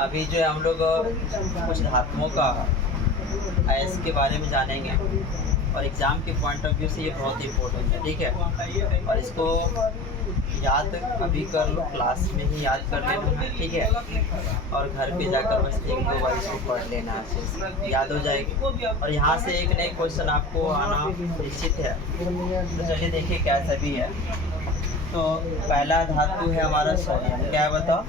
अभी जो है हम लोग कुछ धातुओं का अयस्क के बारे में जानेंगे और एग्ज़ाम के पॉइंट ऑफ व्यू से ये बहुत इंपॉर्टेंट है, ठीक है। और इसको याद अभी कर लो, क्लास में ही याद कर लेना है, ठीक है। और घर पे जाकर बस एक दो बार इसको पढ़ लेना, अच्छे से याद हो जाएगी। और यहाँ से एक नए क्वेश्चन आपको आना निश्चित है। तो चलिए देखिए कैसा भी है। तो पहला धातु है हमारा सोडियम। क्या है बताओ?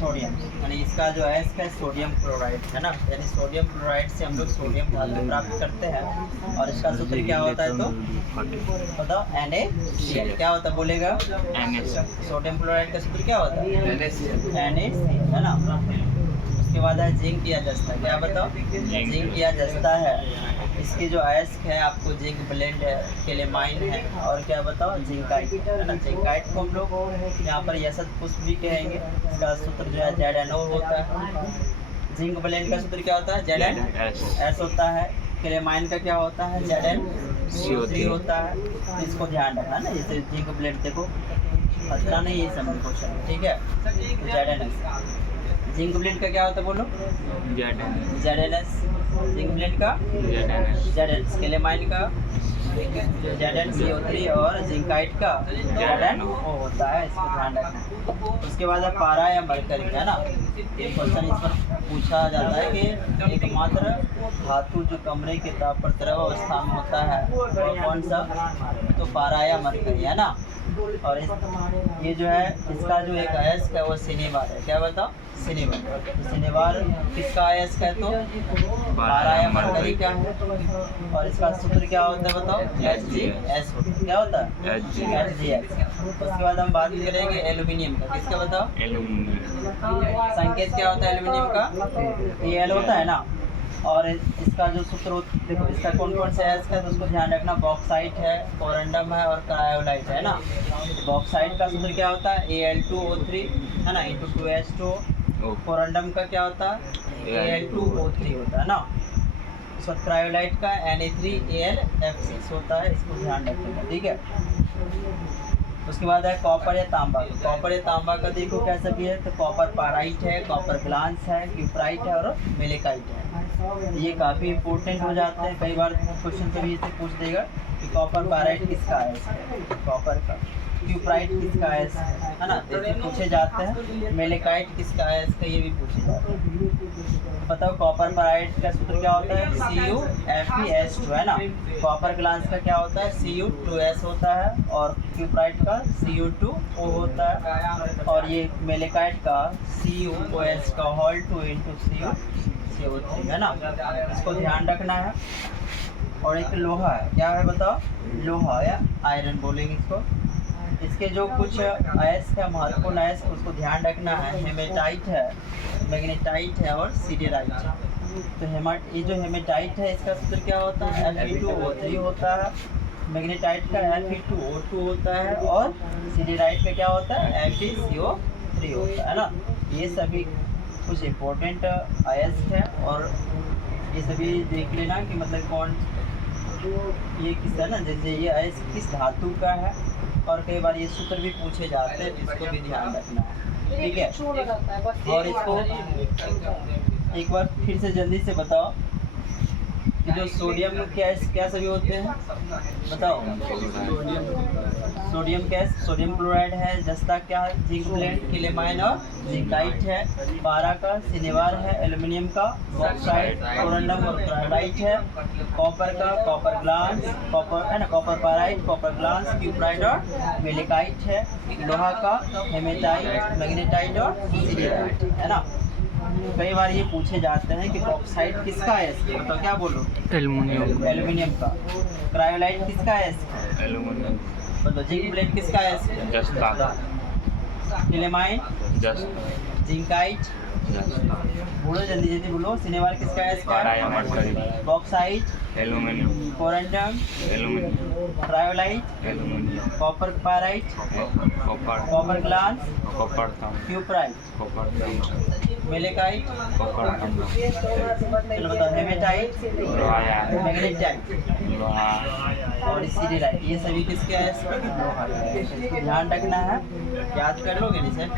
सोडियम, यानी इसका जो अयस्क है सोडियम क्लोराइड है ना। यानी सोडियम क्लोराइड से हम लोग सोडियम धातु प्राप्त करते हैं। और इसका सूत्र क्या होता है? तो बताओ, NaCl। क्या होता है बोलेगा? सोडियम क्लोराइड का सूत्र क्या होता है? NaCl, है ना। उसके बाद है जिंक या जस्ता। क्या बताओ? जिंक या जस्ता है। इसके जो अयस्क है आपको जिंक ब्लेंड है, केलेमाइन है, और क्या बताओ? जिंकाइट, है ना। जिंकाइट को हम लोग यहाँ पर यसत पुष्प भी कहेंगे। इसका सूत्र जो है ZnO होता है। जिंक ब्लेंड का सूत्र क्या होता है? Zn होता है। केलेमाइन का क्या होता है? ZnCO3 होता है। तो इसको ध्यान रखना ना, जैसे जिंक ब्लेंड देखो खतरा नहीं है सब क्वेश्चन, ठीक है। तो ZnS। जिंक ब्लेंड का क्या होता है बोलो? ZnS। जिंक ब्लेंड का ZnS। केलेमाइन का ZnCO3 और जिंकाइट का ZnO होता है, इसको ध्यान रखना। उसके बाद है पारा या मरकरी, है ना। एक क्वेश्चन इस पर पूछा जाता है कि एकमात्र धातु जो कमरे के ताप पर द्रव अवस्था में होता है वो कौन सा? तो पारा या मरकरी, है ना। और ये जो है इसका जो एक अयस्क है वो सिनेबार है। क्या बताओ? सिनेबार। तो सिनेबार किसका अयस्क है? तो पारा या मरकरी का है। और इसका सूत्र क्या होता है बताओ? HgS। क्या होता है? HgS। उसके बाद हम बात करेंगे एल्यूमिनियम का। किसका बताओ? संकेत क्या होता है एल्यूमिनियम का? Al होता है ना। और इसका जो सूत्र देखो, इसका कौन कौन से अयस्क है तो उसको ध्यान रखना। बॉक्साइट है, कोरंडम है और क्रायोलाइट है ना। बॉक्साइट का सूत्र क्या होता है? Al2O3, है ना, × 2H2O। कोरंडम का क्या होता है? Al2O3 होता है ना। उसका क्रायोलाइट का Na3Al(F6) होता है, इसको ध्यान रखना, ठीक है। उसके बाद है कॉपर या तांबा। कॉपर या तांबा का देखो कैसा भी है। तो कॉपर पाराइट है, कॉपर ग्लांस है, क्यूप्राइट है और मेलेकाइट है। ये काफ़ी इंपॉर्टेंट हो जाते हैं, कई बार क्वेश्चन कभी इसे पूछ देगा कि कॉपर पाराइट किसका है, कॉपर का। क्यूप्राइट किसका है ना, जैसे पूछे जाते हैं। मेलेकाइट किसका है, इसका ये भी पूछे जाते हैं। बताओ कॉपर पाराइट का सूत्र क्या होता है? CuFeS2, है ना। कॉपर ग्लांस का क्या होता है? Cu2S होता है। और क्यूप्राइट का Cu2O होता है। और ये मेलेकाइट का CuOH का होल 2 × CuCO3, है ना। इसको ध्यान रखना है। और एक लोहा है। क्या है बताओ? लोहा या आयरन बोलेंगे इसको। इसके जो कुछ अयस्क है, महत्वपूर्ण अयस्क, उसको ध्यान रखना है। हेमेटाइट है, मैग्नेटाइट है और सिडेराइट है। तो ये जो हेमेटाइट है इसका सूत्र क्या होता है? Fe2O3 होता है। मैग्नेटाइट का Fe2O2 होता है। और सिडेराइट का क्या होता है? FeCO3 होता है ना। ये सभी कुछ इम्पोर्टेंट अयस्क है और ये सभी देख लेना कि मतलब कौन ये किस है ना, जैसे ये अयस्क किस धातु का है। और कई बार ये सूत्र भी पूछे जाते हैं, इसको भी ध्यान रखना है, ठीक है। और इसको एक बार फिर से जल्दी से बताओ कि जो सोडियम क्या सभी होते हैं बताओ? सोडियम क्या है? सोडियम क्लोराइड है। जस्ता क्या है? जिंक ब्लेंड, केलेमाइन और जिंकाइट है। पारा का सिनेबार है। एल्यूमिनियम का बॉक्साइट, कोरंडम और क्रायोलाइट है। कॉपर का कॉपर ग्लांस, कॉपर है ना, copper pyrite, copper glance, cuprite और मेलेकाइट है। लोहा का हेमेटाइट, मैग्नेटाइट और सिडेराइट, है ना। कई बार ये पूछे जाते हैं कि बॉक्साइट किसका है? तो क्या बोलो? एल्यूमिनियम का। क्रायोलाइट किसका है? एल्यूमिनियम। बोलो जिंक ब्लेंड किसका है? जस्ता। केलेमाइन, जिंकाइट, बोलो जल्दी जल्दी बोलो। सिनेबार किसका है? पारा या mercury. Bauxite, aluminium. Corundum, aluminium. Cryolite, aluminium. Copper pyrite, copper glance, copper तांबा। क्यूप्राइट, कॉपर तांबा। मेलेकाइट, कॉपर तांबा। चलो बताओ हेमेटाइट, लोहा या मैग्नेटाइट लोहा। और सिडेराइट, ये सभी किसके है? इसको ध्यान रखना है, याद कर लोगे नहीं सर?